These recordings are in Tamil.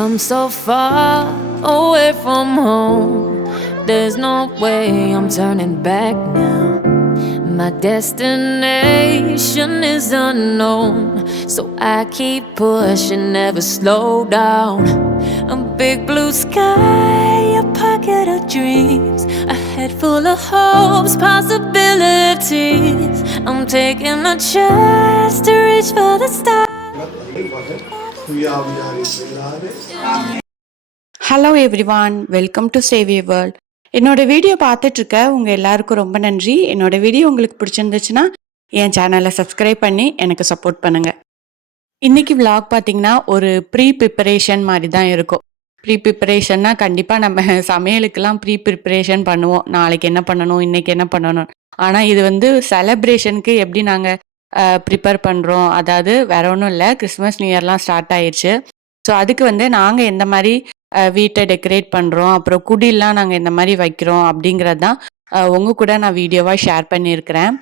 come so far away from home. There's no way I'm turning back now. My destination is unknown, so I keep pushing, never slow down. A big blue sky, a pocket of dreams, a head full of hopes, possibilities. I'm taking a chance to reach for the stars. Hello everyone, welcome to Sevi world. என்னோட வீடியோ பார்த்துட்டு இருக்க உங்கள் எல்லாருக்கும் ரொம்ப நன்றி. என்னோட வீடியோ உங்களுக்கு பிடிச்சிருந்துச்சுன்னா என் சேனலை சப்ஸ்கிரைப் பண்ணி எனக்கு சப்போர்ட் பண்ணுங்கள். இன்றைக்கி விலாக் பார்த்திங்கன்னா ஒரு ப்ரீ ப்ரிப்பரேஷன் மாதிரி தான் இருக்கும். ப்ரீ ப்ரிப்பரேஷன்னா கண்டிப்பாக நம்ம சமையலுக்கெல்லாம் ப்ரீ ப்ரிப்பரேஷன் பண்ணுவோம். நாளைக்கு என்ன பண்ணணும், இன்றைக்கி என்ன பண்ணணும். ஆனால் இது வந்து செலப்ரேஷனுக்கு எப்படி நாங்கள் ப்ரிப்பேர் பண்ணுறோம், அதாவது வேற ஒன்றும் இல்லை, கிறிஸ்மஸ் நியூ இயர்லாம் ஸ்டார்ட் ஆயிடுச்சு. ஸோ அதுக்கு வந்து நாங்கள் எந்த மாதிரி வீட்டை டெக்கரேட் பண்ணுறோம், அப்புறம் குடிலாம் நாங்கள் எந்த மாதிரி வைக்கிறோம் அப்படிங்கிறது தான் உங்கள் கூட நான் வீடியோவாக ஷேர் பண்ணியிருக்கிறேன்.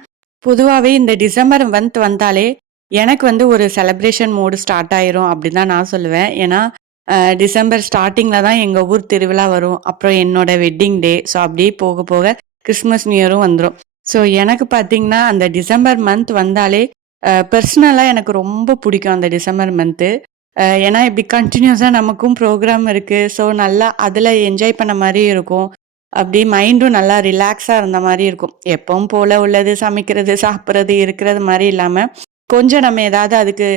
பொதுவாகவே இந்த டிசம்பர் மந்த் வந்தாலே எனக்கு வந்து ஒரு செலப்ரேஷன் மோடு ஸ்டார்ட் ஆயிரும் அப்படின்னு தான் நான் சொல்லுவேன். ஏன்னா டிசம்பர் ஸ்டார்டிங்கில் தான் எங்கள் ஊர் திருவிழா வரும், அப்புறம் என்னோட வெட்டிங் டே. ஸோ அப்படியே போக போக கிறிஸ்மஸ் நியூ இயரும் வந்துடும். ஸோ எனக்கு பார்த்தீங்கன்னா அந்த டிசம்பர் மந்த் வந்தாலே பர்சனலாக எனக்கு ரொம்ப பிடிக்கும் அந்த டிசம்பர் மந்த்து. ஏன்னா இப்படி கண்டினியூஸாக நமக்கும் ப்ரோக்ராம் இருக்குது. ஸோ நல்லா அதில் என்ஜாய் பண்ண மாதிரி இருக்கும். அப்படி மைண்டும் நல்லா ரிலாக்ஸாக இருந்த மாதிரி இருக்கும். எப்பவும் போல் உள்ளது சமைக்கிறது, சாப்பிட்றது, இருக்கிறது மாதிரி இல்லாமல் கொஞ்சம் நம்ம ஏதாவது அதுக்கு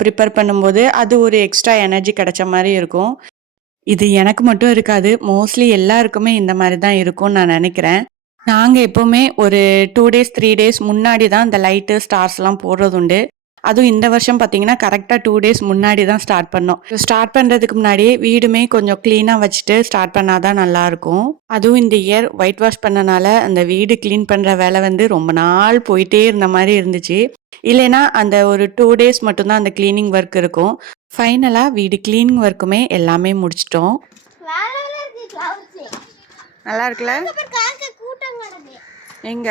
ப்ரிப்பேர் பண்ணும்போது அது ஒரு எக்ஸ்ட்ரா எனர்ஜி கிடைச்ச மாதிரி இருக்கும். இது எனக்கு மட்டும் இருக்காது, மோஸ்ட்லி எல்லாருக்குமே இந்த மாதிரி தான் இருக்கும்னு நான் நினைக்கிறேன். நாங்கள் எப்போவுமே ஒரு 2 days 3 days முன்னாடி தான் இந்த லைட்டு ஸ்டார்ஸ்லாம் போடுறது உண்டு. அதுவும் இந்த வருஷம் பார்த்தீங்கன்னா கரெக்டாக 2 days முன்னாடி தான் ஸ்டார்ட் பண்ணோம். ஸ்டார்ட் பண்ணுறதுக்கு முன்னாடியே வீடுமே கொஞ்சம் க்ளீனாக வச்சுட்டு ஸ்டார்ட் பண்ணால் தான் நல்லாயிருக்கும். அதுவும் இந்த இயர் ஒயிட் வாஷ் பண்ணனால அந்த வீடு க்ளீன் பண்ணுற வேலை வந்து ரொம்ப நாள் போயிட்டே இருந்த மாதிரி இருந்துச்சு. இல்லைன்னா அந்த ஒரு 2 days மட்டும்தான் அந்த க்ளீனிங் ஒர்க் இருக்கும். ஃபைனலாக வீடு க்ளீனிங் ஒர்க்குமே எல்லாமே முடிச்சிட்டோம். நல்லா இருக்குல்ல? எங்க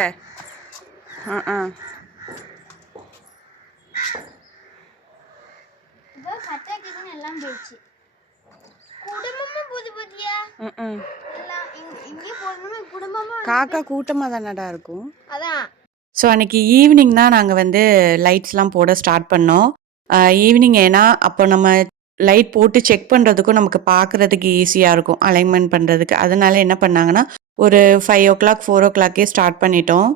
காக்கா கூட்டமாக தானடா இருக்கும். ஸோ அன்னைக்கு ஈவினிங் தான் நாங்கள் வந்து லைட்ஸ்லாம் போட ஸ்டார்ட் பண்ணோம். ஈவினிங் ஏன்னா அப்போ நம்ம லைட் போட்டு செக் பண்ணுறதுக்கும் நமக்கு பார்க்குறதுக்கு ஈஸியாக இருக்கும், அலைன்மெண்ட் பண்ணுறதுக்கு. அதனால என்ன பண்ணாங்கன்னா ஒரு 5 o'clock 4 o'clock ஸ்டார்ட் பண்ணிட்டோம்.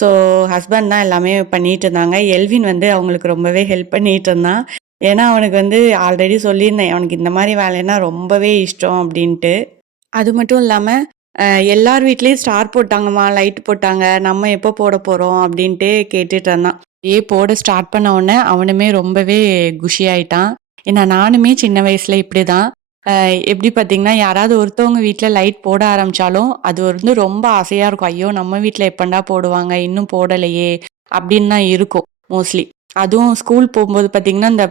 ஸோ ஹஸ்பண்ட் தான் எல்லாமே பண்ணிட்டு இருந்தாங்க. எல்வின் வந்து அவங்களுக்கு ரொம்பவே ஹெல்ப் பண்ணிட்டு இருந்தான். ஏன்னா அவனுக்கு வந்து ஆல்ரெடி சொல்லியிருந்தேன், அவனுக்கு இந்த மாதிரி வேலைன்னா ரொம்பவே இஷ்டம் அப்படின்ட்டு. அது மட்டும் இல்லாமல் எல்லார் வீட்லேயும் ஸ்டார் போட்டாங்கம்மா, லைட் போட்டாங்க, நம்ம எப்போ போட போகிறோம் அப்படின்ட்டு கேட்டுட்டு இருந்தான். போட ஸ்டார்ட் பண்ண உடனே அவனுமே ரொம்பவே குஷி ஆயிட்டான். ஏன்னா நானுமே சின்ன வயசுல இப்படி தான். எப்படி பார்த்தீங்கன்னா யாராவது ஒருத்தவங்க வீட்டில் லைட் போட ஆரம்பித்தாலும் அது வந்து ரொம்ப ஆசையாக இருக்கும். ஐயோ நம்ம வீட்டில் எப்பண்டா போடுவாங்க, இன்னும் போடலையே அப்படின்னு தான் இருக்கும் மோஸ்ட்லி. அதுவும் ஸ்கூல் போகும்போது பார்த்தீங்கன்னா இந்த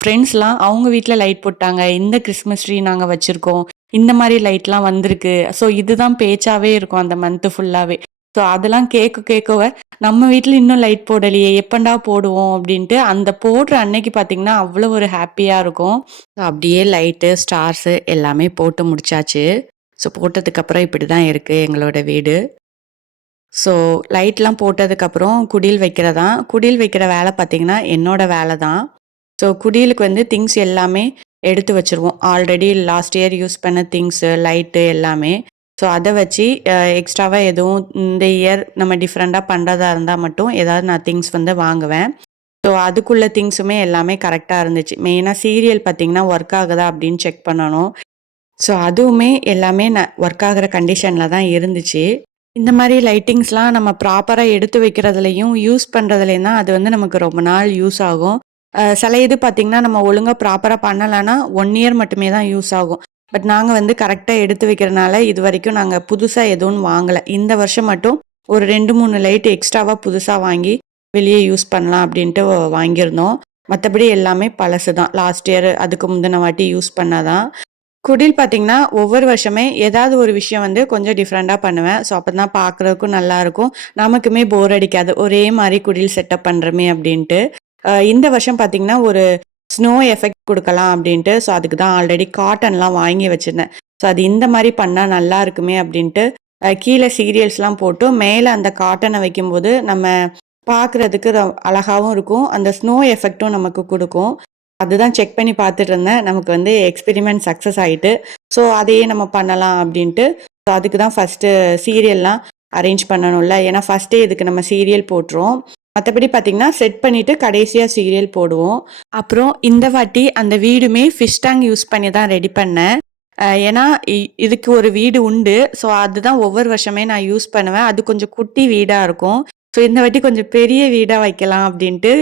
ஃப்ரெண்ட்ஸ்லாம் அவங்க வீட்டில் லைட் போட்டாங்க, இந்த கிறிஸ்மஸ் ட்ரீ நாங்கள் வச்சுருக்கோம், இந்த மாதிரி லைட்லாம் வந்திருக்கு. ஸோ இதுதான் பேச்சாகவே இருக்கும் அந்த மந்த்து ஃபுல்லாகவே. ஸோ அதெல்லாம் கேட்கவே நம்ம வீட்டில் இன்னும் லைட் போடலையே, எப்பண்டா போடுவோம் அப்படின்ட்டு அந்த போடுற அன்னைக்கு பார்த்தீங்கன்னா அவ்வளோ ஒரு ஹாப்பியாக இருக்கும். ஸோ அப்படியே லைட்டு ஸ்டார்ஸு எல்லாமே போட்டு முடிச்சாச்சு. ஸோ போட்டதுக்கப்புறம் இப்படி தான் இருக்குது எங்களோட வீடு. ஸோ லைட்லாம் போட்டதுக்கப்புறம் குடில் வைக்கிற வேலை பார்த்திங்கன்னா என்னோட வேலை தான். ஸோ குடிலுக்கு வந்து திங்ஸ் எல்லாமே எடுத்து வச்சுருவோம். ஆல்ரெடி லாஸ்ட் இயர் யூஸ் பண்ண திங்ஸு, லைட்டு எல்லாமே. ஸோ அதை வச்சு எக்ஸ்ட்ராவாக எதுவும் இந்த இயர் நம்ம டிஃப்ரெண்ட்டாக பண்ணுறதா இருந்தால் மட்டும் ஏதாவது நான் திங்ஸ் வந்து வாங்குவேன். ஸோ அதுக்குள்ள திங்ஸுமே எல்லாமே கரெக்டாக இருந்துச்சு. மெயினாக சீரியல் பார்த்திங்கன்னா ஒர்க் ஆகுதா அப்படின்னு செக் பண்ணணும். ஸோ அதுவுமே எல்லாமே ஒர்க் ஆகிற கண்டிஷனில் தான் இருந்துச்சு. இந்த மாதிரி லைட்டிங்ஸ்லாம் நம்ம ப்ராப்பராக எடுத்து வைக்கிறதுலையும் யூஸ் பண்ணுறதுலையும் தான் அது வந்து நமக்கு ரொம்ப நாள் யூஸ் ஆகும். சில இது பார்த்திங்கன்னா நம்ம ஒழுங்காக ப்ராப்பராக பண்ணலைன்னா 1 year மட்டுமே தான் யூஸ் ஆகும். பட் நாங்கள் வந்து கரெக்டாக எடுத்து வைக்கிறனால இது வரைக்கும் நாங்கள் புதுசாக எதுவும் வாங்கலை. இந்த வருஷம் மட்டும் ஒரு 2-3 லைட்டு எக்ஸ்ட்ராவாக புதுசாக வாங்கி வெளியே யூஸ் பண்ணலாம் அப்படின்ட்டு வாங்கியிருந்தோம். மற்றபடி எல்லாமே பழசு தான், லாஸ்ட் இயர் அதுக்கு முந்தின வாட்டி யூஸ் பண்ணாதான். குடில் பார்த்திங்கன்னா ஒவ்வொரு வருஷமே ஏதாவது ஒரு விஷயம் வந்து கொஞ்சம் டிஃப்ரெண்ட்டாக பண்ணுவேன். ஸோ அப்போ தான் பார்க்குறதுக்கும் நல்லாயிருக்கும், நமக்குமே போர் அடிக்காது, ஒரே மாதிரி குடில் செட்டப் பண்ணுறமே அப்படின்ட்டு. இந்த வருஷம் பார்த்திங்கன்னா ஒரு ஸ்னோ எஃபெக்ட் குடுக்கலாம் அப்படின்ட்டு. ஸோ அதுக்கு தான் ஆல்ரெடி காட்டன்லாம் வாங்கி வச்சிருந்தேன். ஸோ அது இந்த மாரி பண்ணா நல்லா இருக்குமே அப்படின்ட்டு, கீழ சீரியல்ஸ்லாம் போட்டு மேல அந்த காட்டன வைக்கும்போது, நம்ம பார்க்குறதுக்கு அழகாவும் இருக்கும். அந்த ஸ்னோ எஃபெக்ட்டும் நமக்கு குடுக்கும். அதுதான் செக் பண்ணி பார்த்துட்டு இருந்தேன். நமக்கு வந்து எக்ஸ்பெரிமெண்ட் சக்சஸ் ஆயிட்டு. ஸோ அதையே நம்ம பண்ணலாம் அப்படின்ட்டு, ஸோ அதுக்கு தான் ஃபர்ஸ்ட்டு சீரியல்லாம் அரேஞ்ச் பண்ணணும்ல. ஏன்னா ஃபர்ஸ்ட்டே இதுக்கு நம்ம சீரியல் போட்டுருவோம். மத்தபடி பார்த்தீங்கன்னா, செட் பண்ணிட்டு கடைசியா சீரியல் போடுவோம். அப்புறம் இந்த வாட்டி அந்த வீடுமே ஃபிஷ் டேங்க் யூஸ் பண்ணி தான் ரெடி பண்ணேன். ஏன்னா இதுக்கு ஒரு வீடு உண்டு. ஸோ அதுதான் ஒவ்வொரு வருஷமே நான் யூஸ் பண்ணுவேன். அது கொஞ்சம் குட்டி வீடா இருக்கும். ஸோ இந்த வாட்டி கொஞ்சம் பெரிய வீடா வைக்கலாம் அப்படின்ட்டு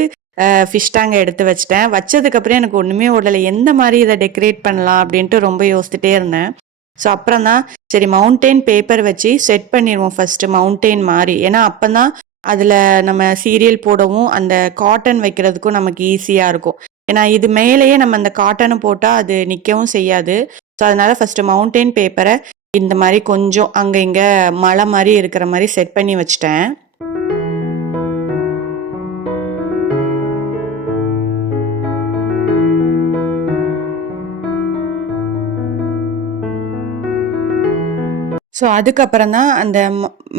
ஃபிஷ் டேங்க எடுத்து வச்சுட்டேன். வச்சதுக்கப்புறம் எனக்கு ஒண்ணுமே ஓடல. எந்த மாரி இத டெக்கரேட் பண்ணலாம் அப்படின்ட்டு ரொம்ப யோசிச்சுட்டே இருந்தேன். ஸோ அப்புறம் தான் சரி மவுண்டெயின் பேப்பர் வச்சு செட் பண்ணிருவோம் ஃபர்ஸ்ட்டு மவுண்டெயின் மாரி. ஏன்னா அப்பதான் அதுல நம்ம சீரியல் போடவும், அந்த காட்டன் வைக்கிறதுக்கும் நமக்கு ஈஸியா இருக்கும். ஏன்னா இது மேலேயே நம்ம அந்த காட்டன போட்டா அது நிக்கவும் செய்யாது. ஸோ அதனால ஃபர்ஸ்ட்டு மவுண்டெயின் பேப்பர இந்த மாரி கொஞ்சம் அங்க இங்க மலை மாரி இருக்கிற மாரி செட் பண்ணி வச்சுட்டேன். ஸோ அதுக்கப்புறம் தான் அந்த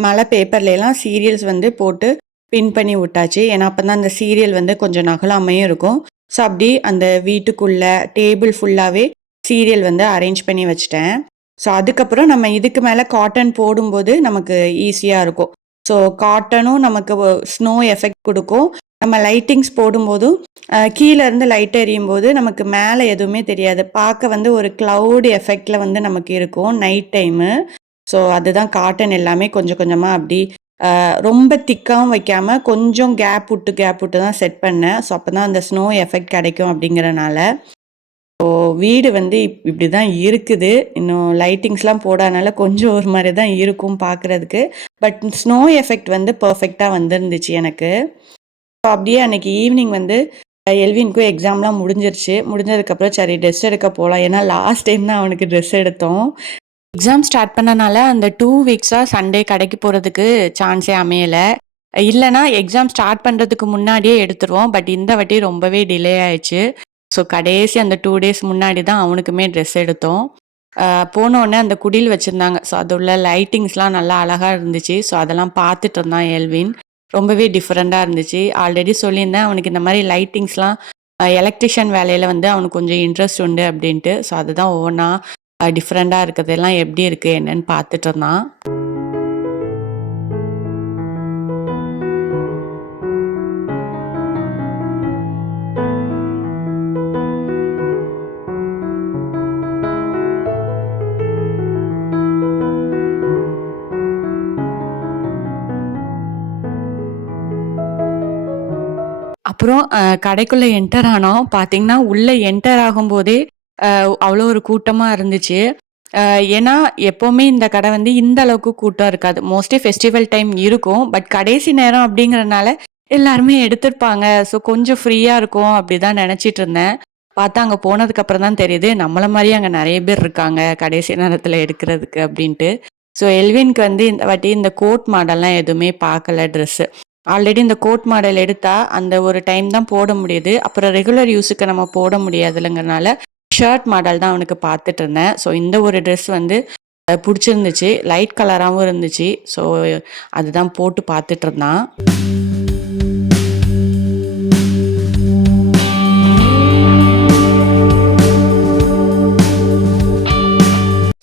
மலை பேப்பர்லலாம் சீரியல்ஸ் வந்து போட்டு பின் பண்ணி விட்டாச்சு. ஏன்னா அப்பதான் அந்த சீரியல் வந்து கொஞ்சம் நகலாமையும் இருக்கும். ஸோ அப்படி அந்த வீட்டுக்குள்ள டேபிள் ஃபுல்லாவே சீரியல் வந்து அரேஞ்ச் பண்ணி வச்சுட்டேன். ஸோ அதுக்கப்புறம் நம்ம இதுக்கு மேல காட்டன் போடும்போது நமக்கு ஈஸியா இருக்கும். ஸோ காட்டனும் நமக்கு ஸ்னோ எஃபெக்ட் குடுக்கும். நம்ம லைட்டிங்ஸ் போடும்போதும் கீழ இருந்து லைட் எரியும்போது நமக்கு மேல எதுவுமே தெரியாது. பார்க்க வந்து ஒரு கிளவுட் எஃபெக்ட்ல வந்து நமக்கு இருக்கும் நைட் டைமு. ஸோ அதுதான் காட்டன் எல்லாமே கொஞ்சம் கொஞ்சமா அப்படி ரொம்ப திக்காவும் வைக்காம கொஞ்சம் கேப் விட்டு தான் செட் பண்ணேன். ஸோ அப்பதான் அந்த ஸ்னோ எஃபெக்ட் கிடைக்கும் அப்படிங்கிறனால. ஸோ வீடு வந்து இப்படி தான் இருக்குது. இன்னும் லைட்டிங்ஸ்லாம் போடாதனால கொஞ்சம் ஒரு மாரி தான் இருக்கும் பார்க்குறதுக்கு. பட் ஸ்னோ எஃபெக்ட் வந்து பெர்ஃபெக்ட்டா வந்திருந்துச்சு எனக்கு. ஸோ அப்படியே அன்னைக்கு ஈவினிங் வந்து எல்வினுக்கும் எக்ஸாம்லாம் முடிஞ்சிருச்சு. முடிஞ்சதுக்கப்புறம் சரி ட்ரெஸ் எடுக்க போலாம். ஏன்னா லாஸ்ட் டைம் தான் அவனுக்கு ட்ரெஸ் எடுத்தோம். எக்ஸாம் ஸ்டார்ட் பண்ணனால அந்த 2 வீக்ஸா சண்டே கடைக்கு போறதுக்கு சான்ஸே அமையல. இல்லன்னா எக்ஸாம் ஸ்டார்ட் பண்றதுக்கு முன்னாடியே எடுத்துருவோம். பட் இந்த வாட்டி ரொம்பவே டிலே ஆயிடுச்சு. ஸோ கடைசி அந்த 2 டேஸ் முன்னாடி தான் அவனுக்குமே ட்ரெஸ் எடுத்தோம். போனோனே அந்த குடில் வச்சிருந்தாங்க. ஸோ அது உள்ள லைட்டிங்ஸ்லாம் நல்லா அழகா இருந்துச்சு. ஸோ அதெல்லாம் பார்த்துட்டு இருந்தான் எல்வின். ரொம்பவே டிஃபரெண்டா இருந்துச்சு. ஆல்ரெடி சொல்லியிருந்தேன் அவனுக்கு இந்த மாரி லைட்டிங்ஸ்லாம் எலக்ட்ரிஷியன் வேலையில வந்து அவனுக்கு கொஞ்சம் இன்ட்ரெஸ்ட் உண்டு அப்படின்ட்டு. ஸோ அதுதான் ஒவ்வொன்னா டிஃப்ரெண்டா இருக்கிறதெல்லாம் எப்படி இருக்கு என்னன்னு பார்த்துட்டு இருந்தான். அப்புறம் கடைக்குள்ள என்டர் ஆனோம். பார்த்தீங்கன்னா, உள்ள என்டர் ஆகும்போதே அவ்வளோ ஒரு கூட்டமா இருந்துச்சு. ஏன்னா, எப்பவுமே இந்த கடை வந்து இந்த அளவுக்கு கூட்டம் இருக்காது. மோஸ்ட்லி ஃபெஸ்டிவல் டைம் இருக்கும். பட் கடைசி நேரம் அப்படிங்கிறனால எல்லாருமே எடுத்திருப்பாங்க. ஸோ கொஞ்சம் ஃப்ரீயா இருக்கும் அப்படிதான் நெனச்சிட்டு இருந்தேன். பார்த்தா அங்க போனதுக்கு அப்புறம் தான் தெரியுது, நம்மள மாரியே அங்க நெறைய பேர் இருக்காங்க, கடைசி நேரத்துல எடுக்கிறதுக்கு அப்படின்ட்டு. ஸோ எல்வின்க்கு வந்து இந்த வாட்டி இந்த கோட் மாடல்லாம் எதுவுமே பார்க்கல ட்ரெஸ்ஸு. ஆல்ரெடி இந்த கோட் மாடல் எடுத்தா, அந்த ஒரு டைம் தான் போட முடியுது. அப்புறம் ரெகுலர் யூஸுக்கு நம்ம போட முடியாதுல்லங்கிறனால, ஷர்ட் மாடல் தான் அவனுக்கு பார்த்துட்டு இருந்தேன். ஸோ இந்த ஒரு ட்ரெஸ் வந்து புடிச்சிருந்துச்சு. லைட் கலராவும் இருந்துச்சு. ஸோ அதுதான் போட்டு பார்த்துட்டு இருந்தான்.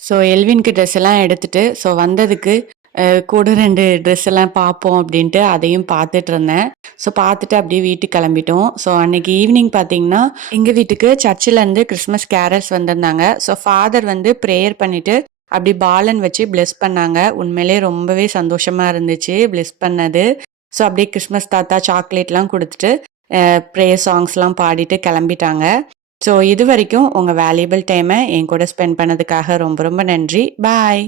ஸோ எல்வின்க்கு ட்ரெஸ் எல்லாம் எடுத்துட்டு, ஸோ வந்ததுக்கு கூட 2 ட்ரெஸ் எல்லாம் பார்ப்போம் அப்படின்ட்டு அதையும் பார்த்துட்டு இருந்தேன். ஸோ பார்த்துட்டு அப்படியே வீட்டுக்கு கிளம்பிட்டோம். ஸோ அன்னைக்கு ஈவினிங் பார்த்தீங்கன்னா, எங்க வீட்டுக்கு சர்ச்சிலேருந்து கிறிஸ்மஸ் கேரல்ஸ் வந்திருந்தாங்க. ஸோ ஃபாதர் வந்து ப்ரேயர் பண்ணிட்டு அப்படி பாலன் வச்சு பிளெஸ் பண்ணாங்க. உண்மையிலேயே ரொம்பவே சந்தோஷமா இருந்துச்சு பிளெஸ் பண்ணது. ஸோ அப்படியே கிறிஸ்மஸ் தாத்தா சாக்லேட்லாம் குடுத்துட்டு, ப்ரேயர் சாங்ஸ்லாம் பாடிட்டு கிளம்பிட்டாங்க. ஸோ இதுவரைக்கும் உங்க வேல்யூபிள் டைம என் கூட ஸ்பெண்ட் பண்ணதுக்காக ரொம்ப ரொம்ப நன்றி. பாய்.